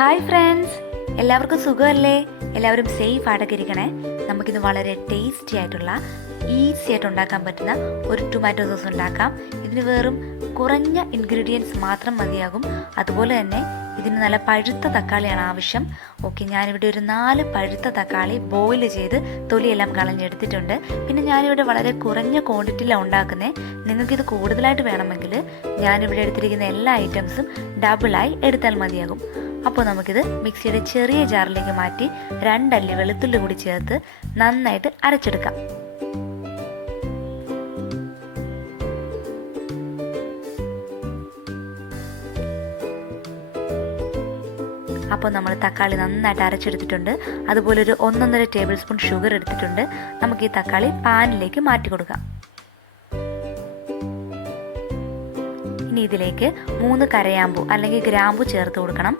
Hi friends, എല്ലാവർക്കും സുഖമല്ലേ? എല്ലാവരും സേഫ് ആയിട്ടൊക്കെ ഇരിക്കണേ. നമുക്കിന്ന് വളരെ ടേസ്റ്റി ആയിട്ടുള്ള ഈസി ആയിട്ട് ഉണ്ടാക്കാൻ പറ്റുന്ന ഒരു ടൊമാറ്റോ സോസ് ഉണ്ടാക്കാം. ഇതിന് വെറും കുറഞ്ഞ ഇൻഗ്രീഡിയൻസ് മാത്രം മതിയാകും. അതുപോലെ തന്നെ ഇതിന് നല്ല പഴുത്ത തക്കാളിയാണ് ആവശ്യം. ഓക്കെ, ഞാനിവിടെ ഒരു 4 പഴുത്ത തക്കാളി ബോയിൽ ചെയ്ത് തൊലിയെല്ലാം കളഞ്ഞെടുത്തിട്ടുണ്ട്. പിന്നെ ഞാനിവിടെ വളരെ കുറഞ്ഞ ക്വാണ്ടിറ്റിയിലാണ് ഉണ്ടാക്കുന്നത്. നിങ്ങൾക്കിത് കൂടുതലായിട്ട് വേണമെങ്കിൽ ഞാനിവിടെ എടുത്തിരിക്കുന്ന എല്ലാ ഐറ്റംസും ഡബിളായി എടുത്താൽ മതിയാകും. അപ്പോൾ നമുക്കിത് മിക്സിയുടെ ചെറിയ ജാറിലേക്ക് മാറ്റി 2 അല്ലി വെളുത്തുള്ളി കൂടി ചേർത്ത് നന്നായിട്ട് അരച്ചെടുക്കാം. അപ്പോൾ നമ്മൾ തക്കാളി നന്നായിട്ട് അരച്ചെടുത്തിട്ടുണ്ട്. അതുപോലെ ഒരു 1.5 ടേബിൾ സ്പൂൺ ഷുഗർ എടുത്തിട്ടുണ്ട്. നമുക്ക് ഈ തക്കാളി പാനിലേക്ക് മാറ്റി കൊടുക്കാം. ഇനി ഇതിലേക്ക് 3 കരയാമ്പൂ അല്ലെങ്കിൽ ഗ്രാമ്പൂ ചേർത്ത് കൊടുക്കണം.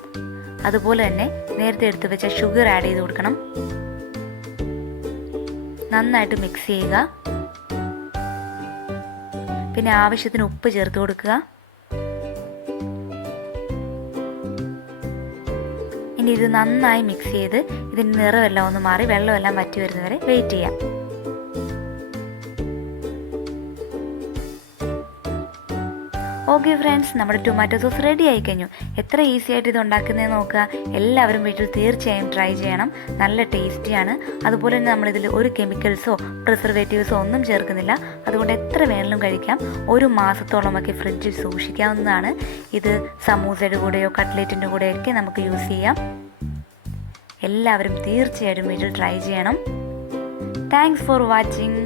അതുപോലെ തന്നെ നേരത്തെ എടുത്തു വെച്ച ഷുഗർ ആഡ് ചെയ്ത് കൊടുക്കണം. നന്നായിട്ട് മിക്സ് ചെയ്യുക. പിന്നെ ആവശ്യത്തിന് ഉപ്പ് ചേർത്ത് കൊടുക്കുക. ഇനി ഇത് നന്നായി മിക്സ് ചെയ്ത് ഇതിൻ്റെ നിറമെല്ലാം ഒന്ന് മാറി വെള്ളമെല്ലാം വറ്റി വരുന്നവരെ വെയിറ്റ് ചെയ്യാം. ഓക്കെ ഫ്രണ്ട്സ്, നമ്മുടെ ടൊമാറ്റോ സോസ് റെഡി ആയി കഴിഞ്ഞു. എത്ര ഈസി ആയിട്ട് ഇത് ഉണ്ടാക്കുന്നതെന്ന് നോക്കുക. എല്ലാവരും വീട്ടിൽ തീർച്ചയായും ട്രൈ ചെയ്യണം. നല്ല ടേസ്റ്റിയാണ്. അതുപോലെ തന്നെ നമ്മളിതിൽ ഒരു കെമിക്കൽസോ പ്രിസർവേറ്റീവ്സോ ഒന്നും ചേർക്കുന്നില്ല. അതുകൊണ്ട് എത്ര വേണമെങ്കിലും കഴിക്കാം. 1 മാസത്തോളമൊക്കെ ഫ്രിഡ്ജിൽ സൂക്ഷിക്കാവുന്നതാണ്. ഇത് സമൂസയുടെ കൂടെയോ കട്ട്ലേറ്റിൻ്റെ കൂടെയൊക്കെ നമുക്ക് യൂസ് ചെയ്യാം. എല്ലാവരും തീർച്ചയായിട്ടും വീട്ടിൽ ട്രൈ ചെയ്യണം. Thanks for watching.